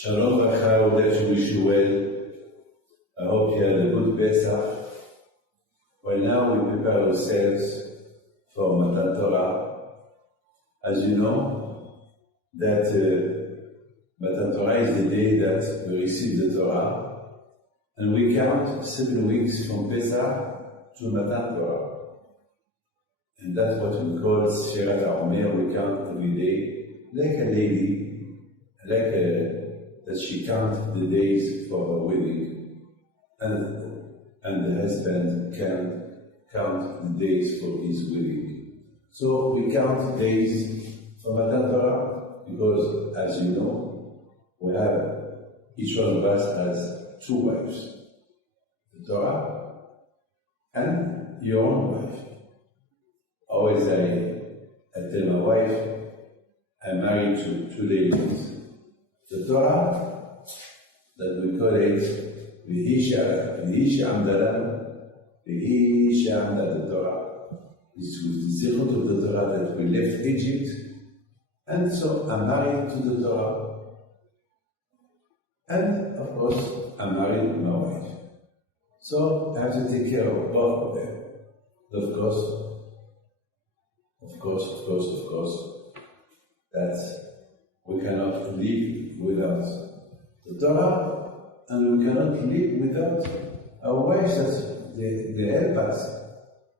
Shalom Racha, I would like to wish you well. I hope you had a good Pesach. Well, now we prepare ourselves for Matan Torah. As you know, that Matan Torah is the day that we receive the Torah, and we count 7 weeks from Pesach to Matan Torah. And that's what we call Sfirat HaOmer. We count every day, like a lady, that she counts the days for her wedding, and the husband can count the days for his wedding. So we count days for Matan Torah because, as you know, we have, each one of us has 2 wives, the Torah and your own wife. Always I tell my wife, I'm married to 2 ladies. The Torah, that we call it V'hisha Amdalam, V'hisha Amda, the Torah, is the zechut of the Torah that we left Egypt, and so I'm married to the Torah. And of course, I'm married to my wife. So I have to take care of both of them. Of course, that we cannot live without the Torah, and we cannot live without our wives that they help us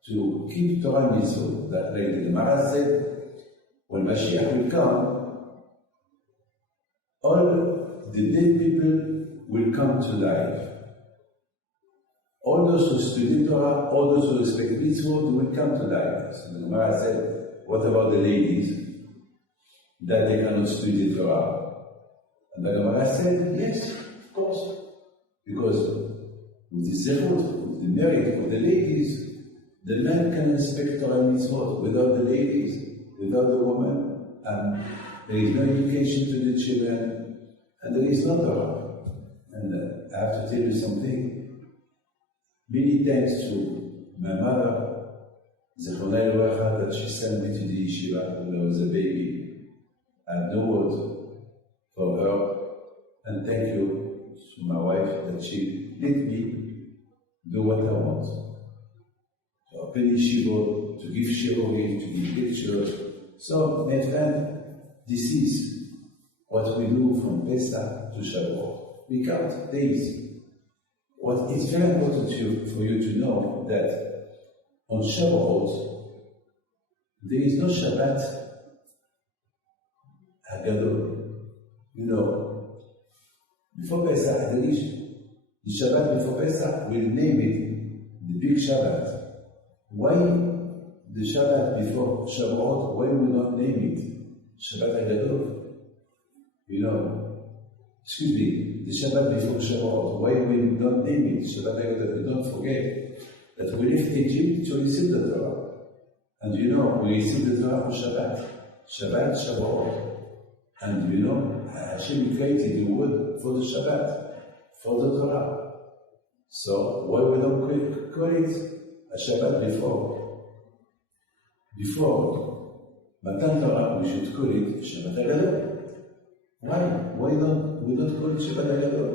to keep Torah mitzvot. That, like the Gemara said, when Mashiach will come, all the dead people will come to life. All those who study Torah, all those who respect mitzvot, will come to life. So the Gemara said, what about the ladies that they cannot study Torah? And the Gemara said, yes, of course, because with the zechut, with the merit of the ladies, the man can respect Torah and mitzvot. Without the ladies, without the woman, there is no education to the children, and there is no Torah. And I have to tell you something. Many thanks to my mother, Zechrona Levracha, that she sent me to the yeshiva when I was a baby. I have no word for her, and thank you to my wife that she let me do what I want. To open yeshiva, to give shiurim, to give lectures. So, my friend, this is what we do from Pesach to Shavuot. We count days. What is very important for you to know that on Shavuot, there is no Shabbat Hagadol. You know, before Pesach, there is the Shabbat before Pesach, we'll name it the Big Shabbat. Why the Shabbat before Shavuot, why we not name it Shabbat Hagadol? You know, excuse me, the Shabbat before Shavuot, why we don't name it Shabbat Hagadol? We don't forget that we left Egypt to receive the Torah. And you know, we receive the Torah on Shabbat, Shavuot. And you know, Hashem created the word for the Shabbat, for the Torah. So why we don't call it a Shabbat before? Before Matan Torah, we should call it Shabbat Hagadol. Why? Why don't we not call it Shabbat Hagadol?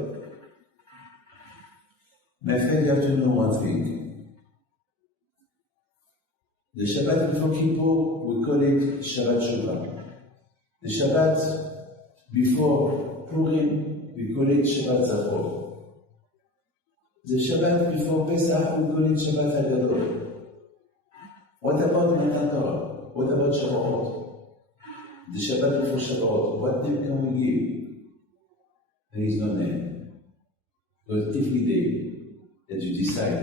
My friend, you have to know one thing. The Shabbat before Kippur, we call it Shabbat Shuvah. The Shabbat before Purim, we call it Shabbat Zachor. The Shabbat before Pesach, we call it Shabbat Hagadol. What about Matan Torah? What about Shavuot? The Shabbat before Shavuot, what name can we give? There is no name. Because every day that you decide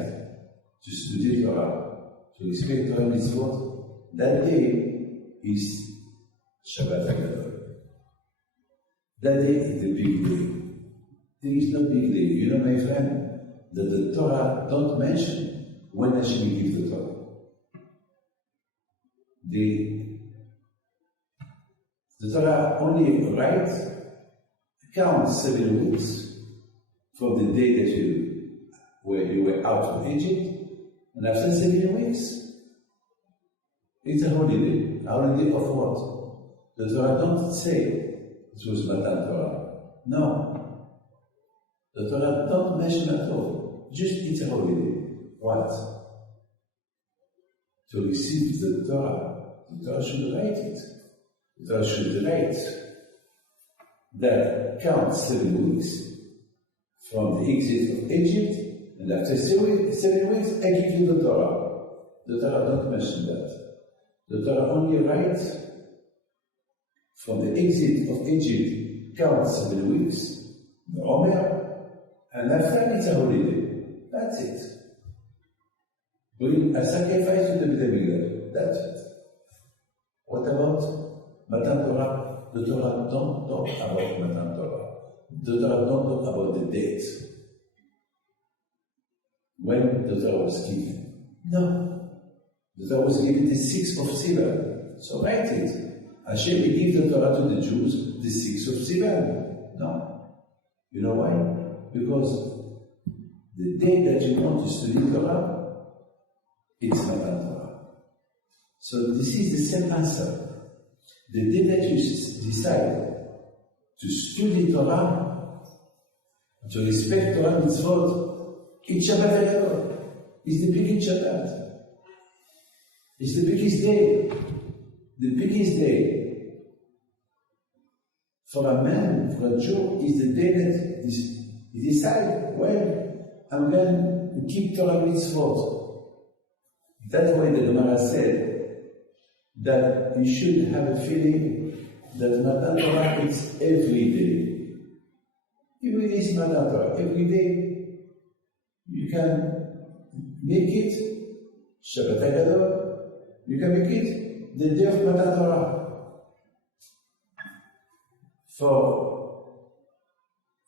to study Torah, to respect Torah mitzvot, that day is Shabbat Hagadol. That day is the big day. There is no big day. You know, my friend, that the Torah don't mention when Hashem gives the Torah. The Torah only counts 7 weeks from the day that you were out of Egypt. And after 7 weeks, it's a holiday. A holiday of what? The Torah don't say it was Matan Torah. No. The Torah don't mention at all. Just it's a holiday. What? To receive the Torah should write it. The Torah should write that counts 7 weeks from the exit of Egypt, and after 7 weeks, I give you the Torah. The Torah don't mention that. The Torah only writes from the exit of Egypt counts 7 weeks, the Omer, and after it's a holiday. That's it. Bring a sacrifice to the Beit. That's it. What about Matan Torah? The Torah don't talk about Matan Torah. The Torah don't talk about the date. When the Torah was given. No. The Torah was given the 6th of Sivan. So write it. Hashem gave the Torah to the Jews the 6th of Sivan. No. You know why? Because the day that you want to study Torah, it's Matan Torah. So this is the same answer. The day that you decide to study Torah, to respect Torah mitzvot, it's Shabbat Agadol. It's the biggest Shabbat. It's the biggest day. The biggest day. For a man, for a Jew, is the day that he decides, well, I'm going to keep Torah mitzvot. That's why the Gemara said that you should have a feeling that Matan Torah is every day. Every day is Matan Torah. Every day you can make it Shabbat Aggadol. You can make it the day of Matan Torah. For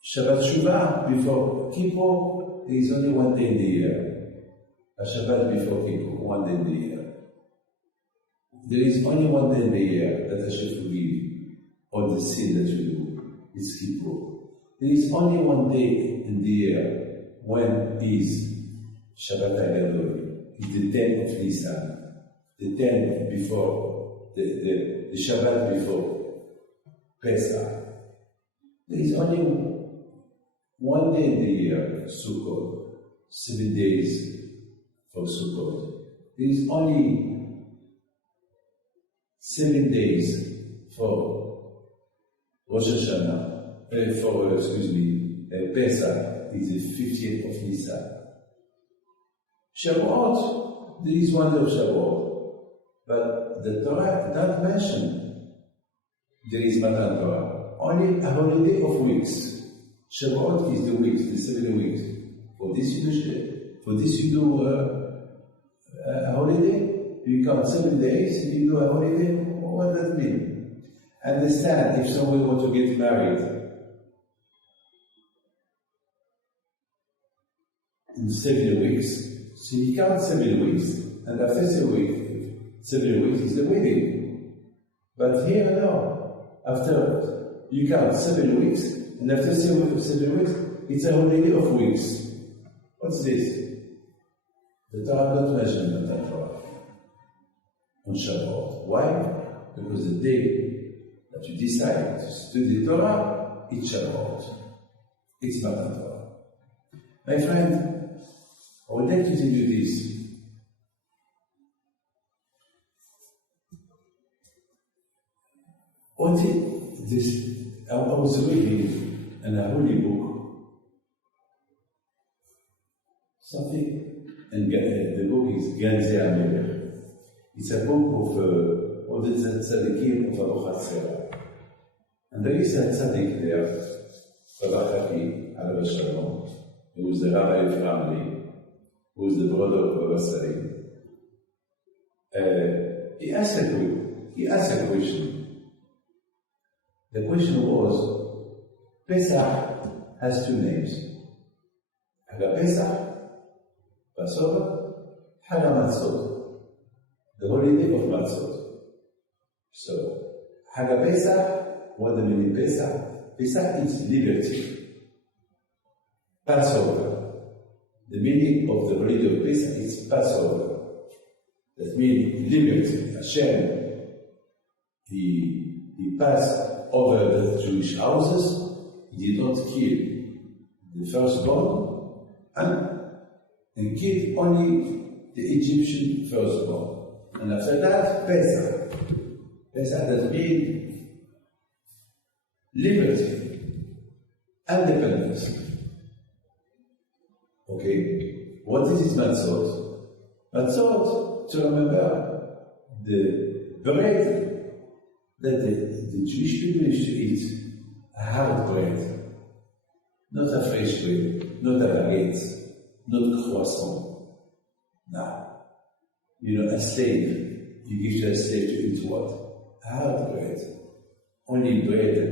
Shabbat Shuvah before Kippur, there is only 1 day in the year. A Shabbat before Kippur, 1 day in the year. There is only 1 day in the year that Hashem forgive all the sin that you do. It's Kippur. There is only 1 day in the year when is Shabbat Aggadol. It's the 10th of Nisan. The 10th before, the Shabbat before Pesach. There is only 1 day in the year, Sukkot. 7 days for Sukkot. There is only 7 days for Rosh Hashanah, Pesach is the 50th of Nisan. Shavuot, there is 1 day of Shavuot, but the Torah doesn't mention there is Matan Torah. Only a holiday of weeks. Shavuot is the weeks, the 7 weeks. For this you do a holiday. You count 7 days and you do a holiday. What does that mean? Understand, if someone wants to get married in 7 weeks, so you count 7 weeks, and after 7 weeks is the wedding. But here, no. After you count 7 weeks, and after 7 weeks, it's a holiday of weeks. What's this? The Torah don't mention Matan Torah on Shavuot. Why? Because the day that you decide to study Torah, it's Shavuot. It's Matan Torah. My friend, I would like to tell you this. I was reading in a holy book something, and the book is Ganzei Amelech. It's a book of all the tzaddikim of Abu Chatzera. And there is a tzaddik there, Rabbi Chapi, Alav Shalom, who was the rabbi of family, who was the brother of Rabbi Salim. He asked a question. The question was, Pesach has 2 names. Haga Pesach, Passover, Haga Matzot, the holiday of Matzot. So, Haga Pesach, what the meaning Pesach? Pesach is liberty. Passover, the meaning of the holiday of Pesach is Passover. That means liberty. Hashem, He passed over the Jewish houses he did not kill the firstborn and killed only the Egyptian firstborn. And after that, Pesach. Pesach that means liberty, independence. Okay, what is this Matzot? Matzot, to remember the bread that the Jewish people used to eat, a hard bread, not a fresh bread, not a baguette, not croissant. No. You know, a slave, you give to a slave to eat what? Hard bread. Only bread.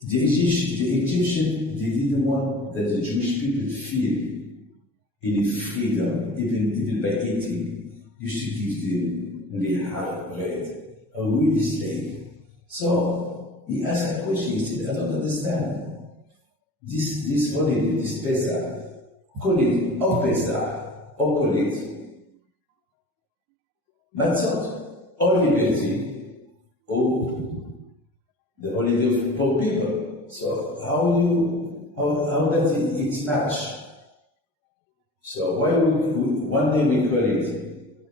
The Egyptian, they didn't want that the Jewish people feel any freedom, even by eating. Used to give them only hard bread, a real slave. So he asked a question, he said, I don't understand. This holiday, this Pesach, call it or Pesach, or call it Matzot, or liberty, or the holiday of poor people. So how does it match? So why one day we call it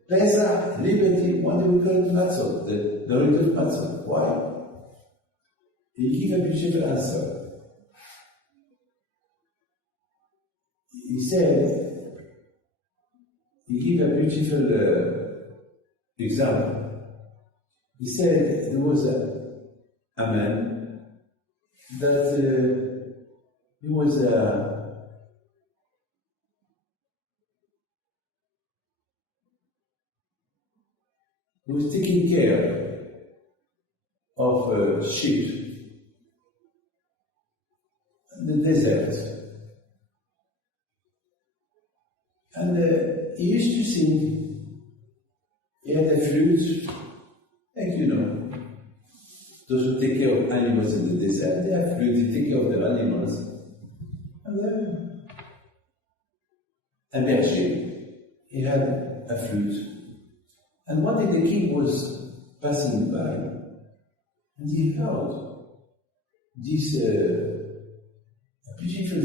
Pesach, liberty, one day we call it Matzot, the holiday of Matzot. Why? He gave a beautiful answer. He said, he gave a beautiful example. He said there was a man that he was taking care of sheep in the desert. And he used to sing. He had a flute, like you know, those who take care of animals in the desert, they have flute, they take care of their animals. And then, a berger, he had a flute. And one day the king was passing by, and he heard this beautiful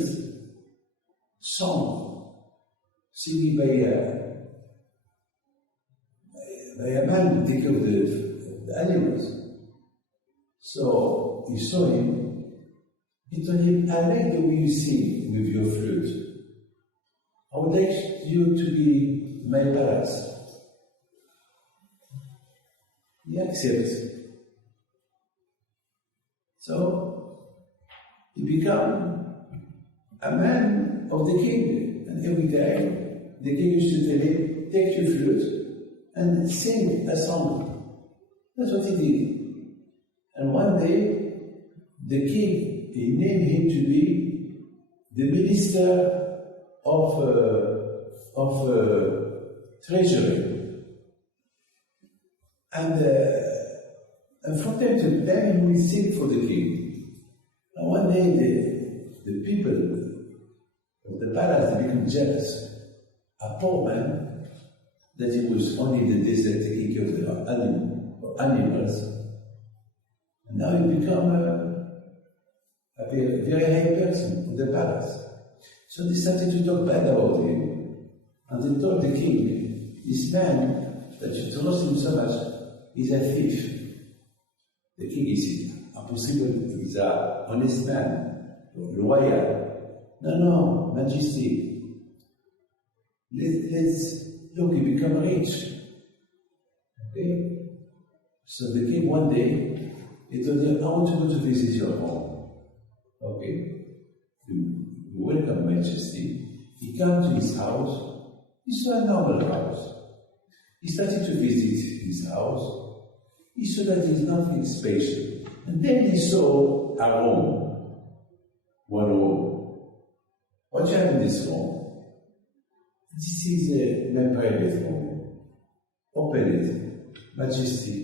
song singing by a man who take care of the animals. So he saw him, he told him, I like the way you sing with your flute. I would like you to be my palace. He accepts. So he became a man of the king, and every day the king used to tell him, take your flute and sing a song. That's what he did. And one day, the king, he named him to be the minister of treasury. And from time to time, he will sing for the king. And one day, the people of the palace became jealous. A poor man, that he was only in the desert taking care of the animals. And now he became a very high person in the palace. So they started to talk bad about him. And they told the king, this man that you trust him so much is a thief. The king is impossible, he's an honest man, loyal. No, Majesty. Let's look, he become rich. Okay? So the king one day, he told him, I want to go to visit your home. Okay? You welcome, Majesty. He came to his house. He saw a normal house. He started to visit his house. He saw that there's nothing special. And then he saw a room. One room. What you have in this room? This is my private room. Open it. Majesty.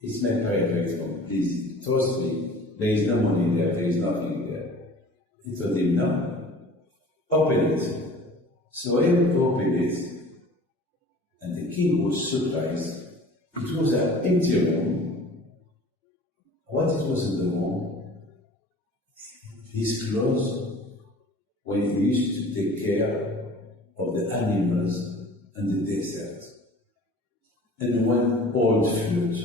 It's my private room. Please, trust me. There is no money there. There is nothing there. He told him, no. Open it. So he opened it. And the king was surprised. It was an empty room. What it was in the room? his clothes when he used to take care of the animals and the desert. And one old flute.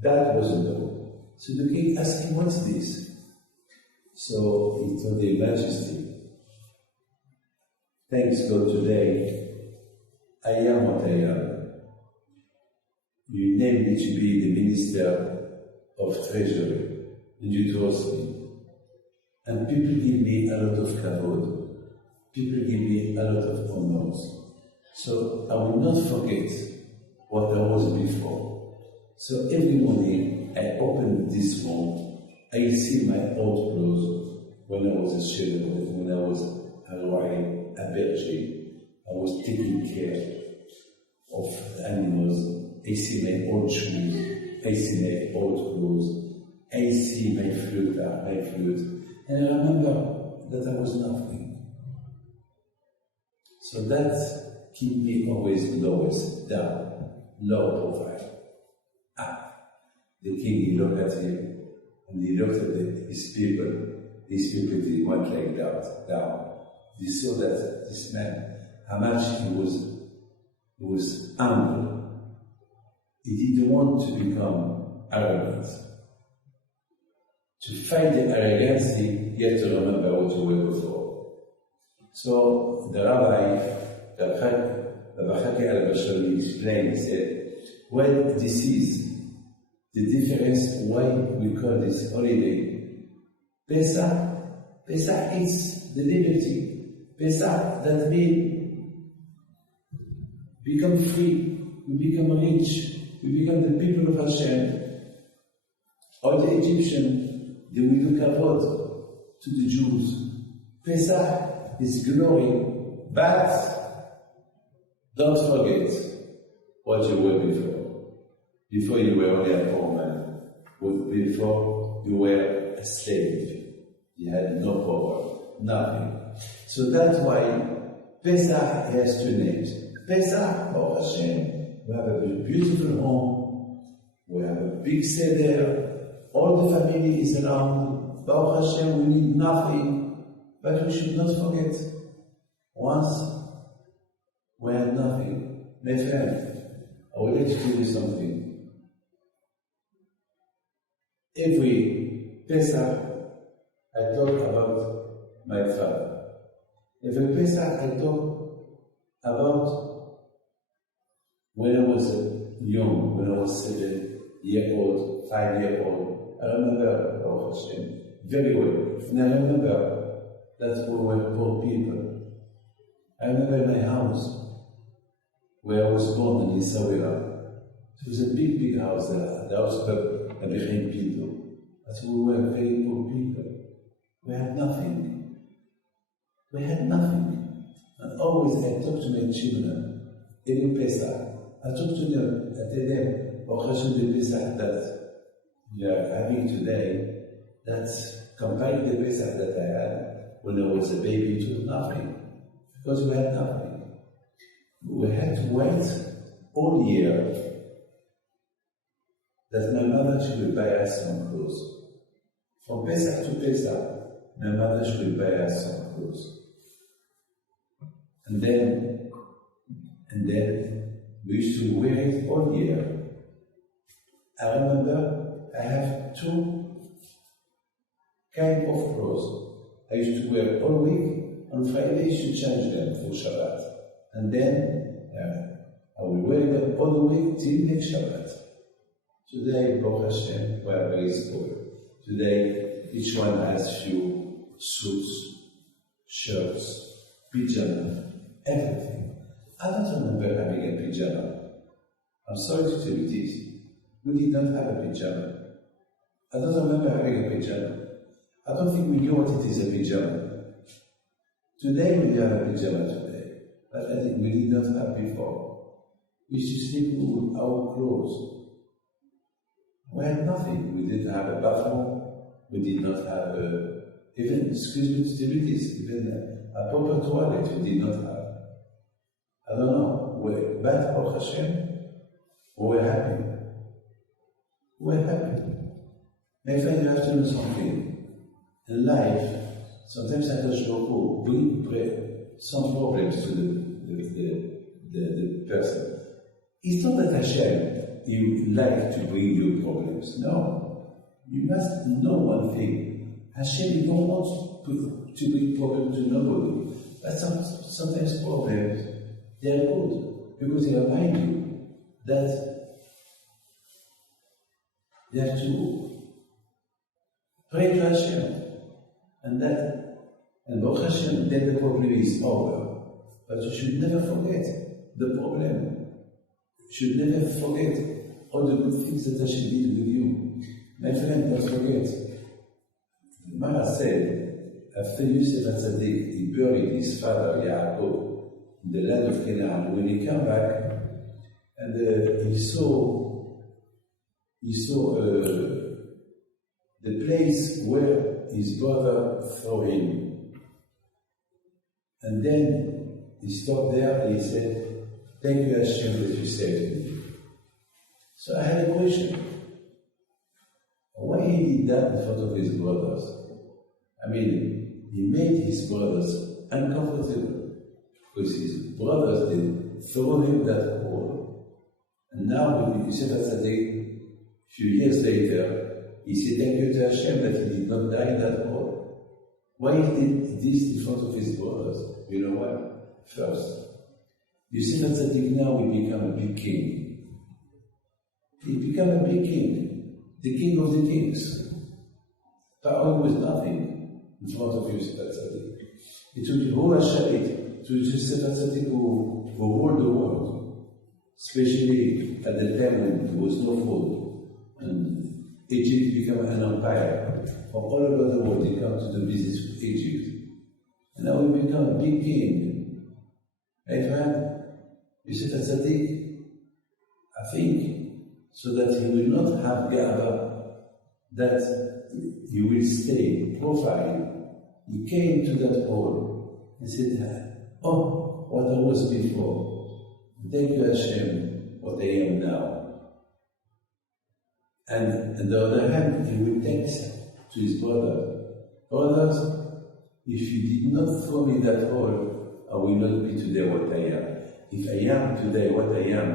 That wasn't all. So the king asked him, what's this? So he told the Majesty, thanks God today, I am what I am. You named me to be the Minister of Treasury, and you trust me. And people give me a lot of kavod. People give me a lot of honors. So I will not forget what I was before. So every morning I open this room, I see my old clothes when I was a Shavuot, when I was a Roy, a berger. I was taking care of the animals. I see my old shoes, I see my old clothes, I see my flute, and I remember that I was nothing. So that keep me always lowest, down, low profile. The king, he looked at him, and he looked at his people. His people, they went like that, down. He saw that this man, how much he was humble. He didn't want to become arrogant. To fight the arrogance, he had to remember what you were before. So the rabbi, Rabbi Chaki al-Bashari, explained, he said, well, this is the difference why we call this holiday Pesach. Pesach is the liberty. Pesach, that means become free, we become rich, we become the people of Hashem. All the Egyptians, they will do kavod to the Jews. Pesach is glory, but don't forget what you were before. Before you were only a poor man. Before you were a slave. You had no power, nothing. So that's why Pesach has two names. Pesach, Baruch Hashem, we have a beautiful home, we have a big seder, all the family is around. Baruch Hashem, we need nothing, but we should not forget. Once we had nothing. My friend, I would like to tell you something. Every Pesach, I talk about my father. Every Pesach, I talk about when I was young, when I was 7-year-old, 5-year-old. I remember Baruch Hashem very well. And I remember that we were poor people. I remember my house where I was born in Isawira. It was a big, big house, the house behind people. But we were very poor people. We had nothing. We had nothing. And always I talk to my children, every Pesach. I talk to them, I tell them, Baruch Hashem, the Pesach that you are having today, that's compared to the Pesach that I had when I was a baby, it was nothing. Because we had nothing. We had to wait all year that my mother should buy us some clothes. From Pesach to Pesach, my mother should buy us some clothes. And then we used to wear it all year. I remember I have two kinds of clothes. I used to wear all week. On Friday, I used to change them for Shabbat. And then I will wear them all the week till next Shabbat. Today, Baruch Hashem, we are very spoiled. Today, each one has few suits, shirts, pajama, everything. I don't remember having a pajama. I'm sorry to tell you this. We did not have a pajama. I don't remember having a pajama. I don't think we knew what it is a pajama. Today we have a pajama today, but I think we did not have before. We used to sleep with our clothes. We had nothing. We didn't have a bathroom. We did not have even, excuse me to tell you this, even a proper toilet we did not have. I don't know, but Baruch Hashem, we were happy. We were happy. My friend, you have to know something. in life, sometimes HaKadosh Baruch Hu bring some problems to the person. It's not that Hashem, He would like to bring you problems. No. You must know one thing. Hashem, He don't want to bring problems to nobody. But sometimes problems, they are good. Because they remind you that you have to pray to Hashem. And Baruch Hashem, then the problem is over. But you should never forget the problem. You should never forget all the good things that Hashem did with you. My friend, don't forget. Mara said, after Yosef HaTzadik, he buried his father Yaakov in the land of Canaan. When he came back, and he saw the place where his brother threw him. And then he stopped there and he said, "Thank you, Hashem, that you saved me." So I had a question. Why he did that in front of his brothers? I mean, he made his brothers uncomfortable because his brothers did throw him that hole. And now when you said that a few years later, he said, "Thank you to Hashem that he did not die in that hole." Why he did this in front of his brothers? You know why? First, you see that Tzaddik now will become a big king. He become a big king, the king of the kings. Power was nothing in front of Yosef HaTzadik. It would rule Hashem, to Yosef HaTzadik who ruled the world, especially at the time when there was no food, and Egypt became an empire. From all over the world, they come to do business with Egypt. And now we become a big king. Right, man? Yosef HaTzadik, I think, so that he will not have Ga'aba, that he will stay profile. He came to that hole and said, "Oh, what I was before. Thank you, Hashem, what I am now." And on the other hand, he will thank to his brother, "Brothers, if you did not throw me that hole, I will not be today what I am. If I am today what I am,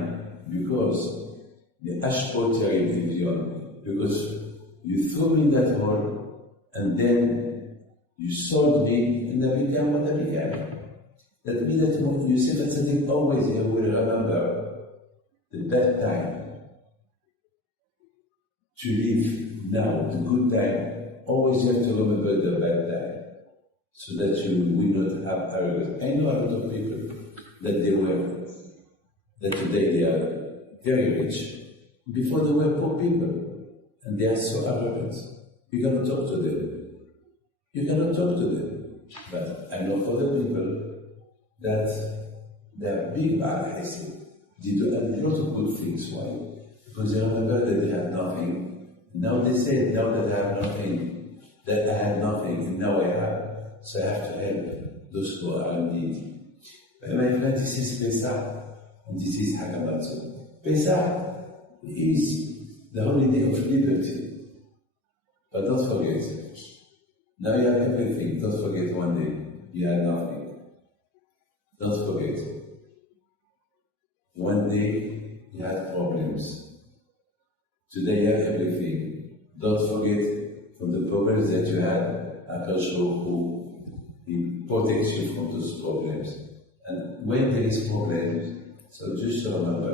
because the Ashpot Division, because you threw me in that hole, and then you sold me, and I became what I became." That means that Yosef HaTzadik always will remember the bad time to live now, the good time. Always you have to remember the bad time, so that you will not have arrogance. I know a lot of people that today they are very rich. Before they were poor people, and they are so arrogant. You cannot talk to them. You cannot talk to them. But I know other people that they are big Ba'al They do a lot of good things. Why? Because they remember that they have nothing. Now they say, now that I have nothing, that I had nothing, and now I have. So I have to help those who are in need. But my friend, this is Pesach, and this is Hakamatsu. Pesach is the holiday of liberty. But don't forget, now you have everything. Don't forget one day you had nothing. Don't forget, one day you had problems. Today you have everything. Don't forget from the problems that you had, HaKadosh Baruch Hu, He protects you from those problems. And when there is problems, so just remember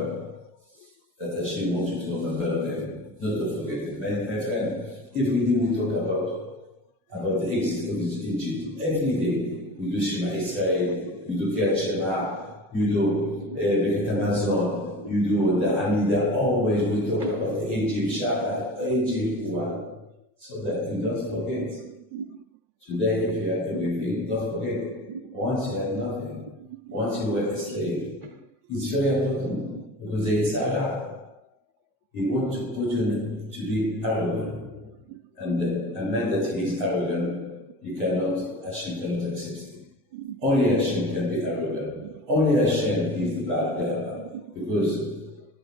that Hashem wants you to remember them, not to forget it. My friend, every day we talk about the exit of Egypt. Every day we do Shema Israel, you do Kirat Shema, you do Birkat Hamazon, you do the Amidah. Always we talk about the Egypt Shabbat, Egypt one, so that you don't forget. Today, if you have everything, don't forget. Once you had nothing, once you were a slave, it's very important because the Yitzhak, he wants to put you to be arrogant. And a man that he is arrogant, Hashem cannot accept him. Only Hashem can be arrogant. Only Hashem is the Baal Ga'ava, because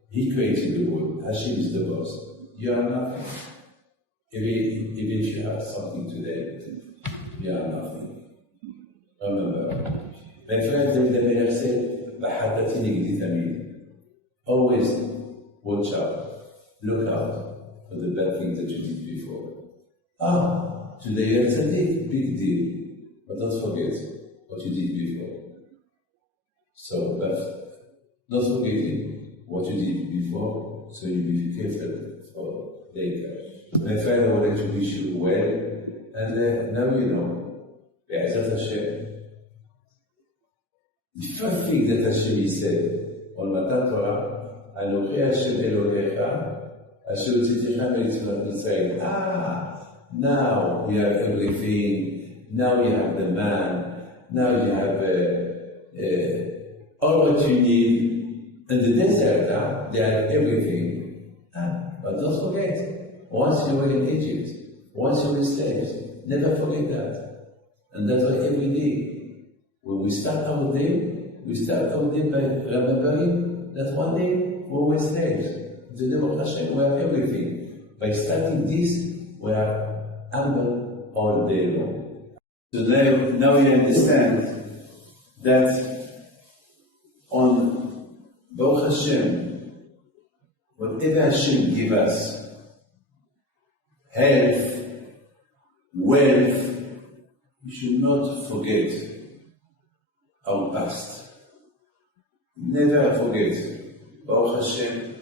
He created the world. Hashem is the boss. You are nothing. Even if you have something today, you have nothing. Remember, my friend David Ameller said, "B'hatatin igditamin." Always watch out, look out for the bad things that you did before. Today you had something, big deal, but don't forget what you did before. So, but not forgetting what you did before, so you be careful for later. My friend, I would like to wish you well, and now you know, Be'ezat Hashem. The first thing that Hashem said on Matan Torah, Anochi Hashem Elohecha, Asher Tzittecha Mitzvot Mitzrayim. Now you have everything. Now you have the man. Now you have all what you need. In the desert, they had everything. But don't forget, once you were in Egypt, once you were slaves, never forget that. And that's why every day, when we start our day by remembering that one day we were slaves. In the name of Hashem, we have everything. By starting this, we are humble all day long. So now you understand that on Baruch Hashem, whatever Hashem give us, health, wealth, we should not forget our past. Never forget, Baruch Hashem,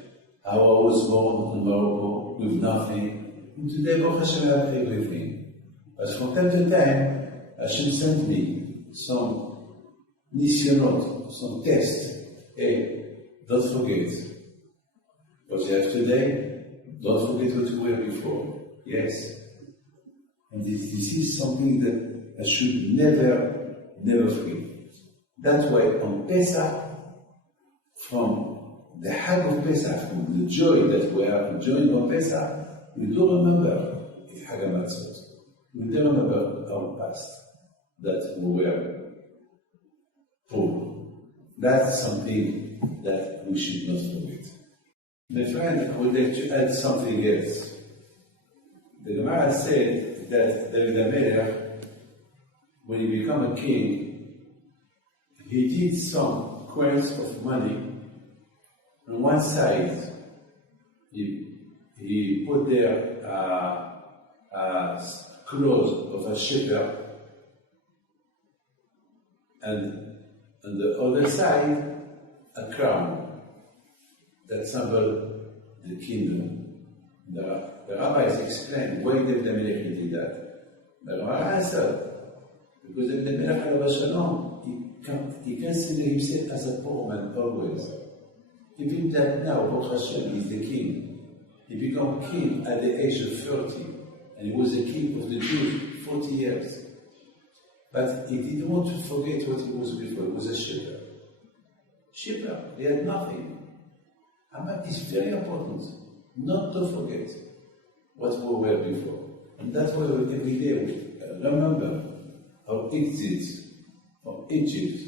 how I was born in Morocco with nothing. And today, Baruch Hashem, I have everything. But from time to time, Hashem sent me some nisyonot, some tests. Hey, don't forget what you have today. Don't forget what you were before. Yes. And this is something that I should never forget. That's why on Pesach, from the Hag of Pesach, from the joy that we are enjoying on Pesach, we don't remember the Hag HaMatzot. We don't remember our past, that we were poor. That's something that we should not forget. My friend, I would like to add something else. The Gemara said that David HaMelech, when he became a king, he did some coins of money. On one side, he put there clothes of a shepherd, and on the other side, a crown that symbolized the kingdom. The rabbis explained why David HaMelech did that. The Gemara answered, because David HaMelech, he considered himself as a poor man always. Even that now, Baruch Hashem is the king. He became king at the age of 30, and he was the king of the Jews 40 years. But he didn't want to forget what he was before. He was a shepherd. Shepherd, he had nothing. And it's very important not to forget what we were before. And that's why every day we remember our exit from Egypt.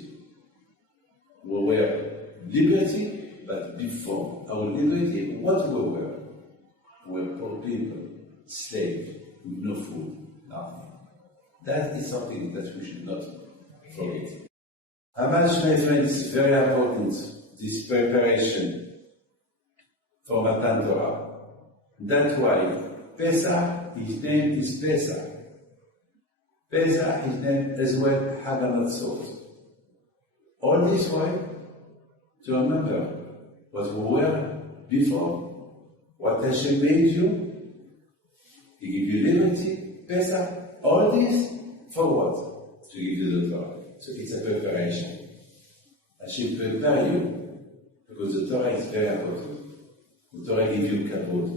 We were liberty, but before our liberty, what we were? We were poor people, slaves, with no food, nothing. That is something that we should not forget. Hamash, my friends, is very important, this preparation for Matan Torah. That's why Pesach, his name is Pesach. Pesach, his name as well, Hag HaMatzot. All this way, to remember what we were before, what Hashem made you, He gave you liberty, Pesach, all this, for what? To give you the Torah. So it's a preparation. Hashem prepare you, because the Torah is very important. The Torah gives you kavod.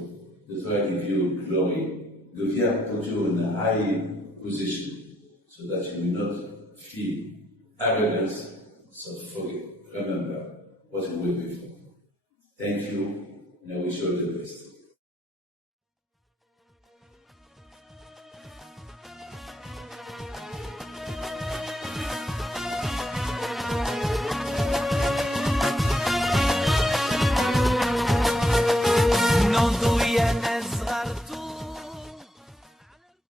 The Torah gives you glory. The Torah puts you in a high position, so that you will not feel arrogance. So forget, remember what we were before. Thank you, and I wish you all the best.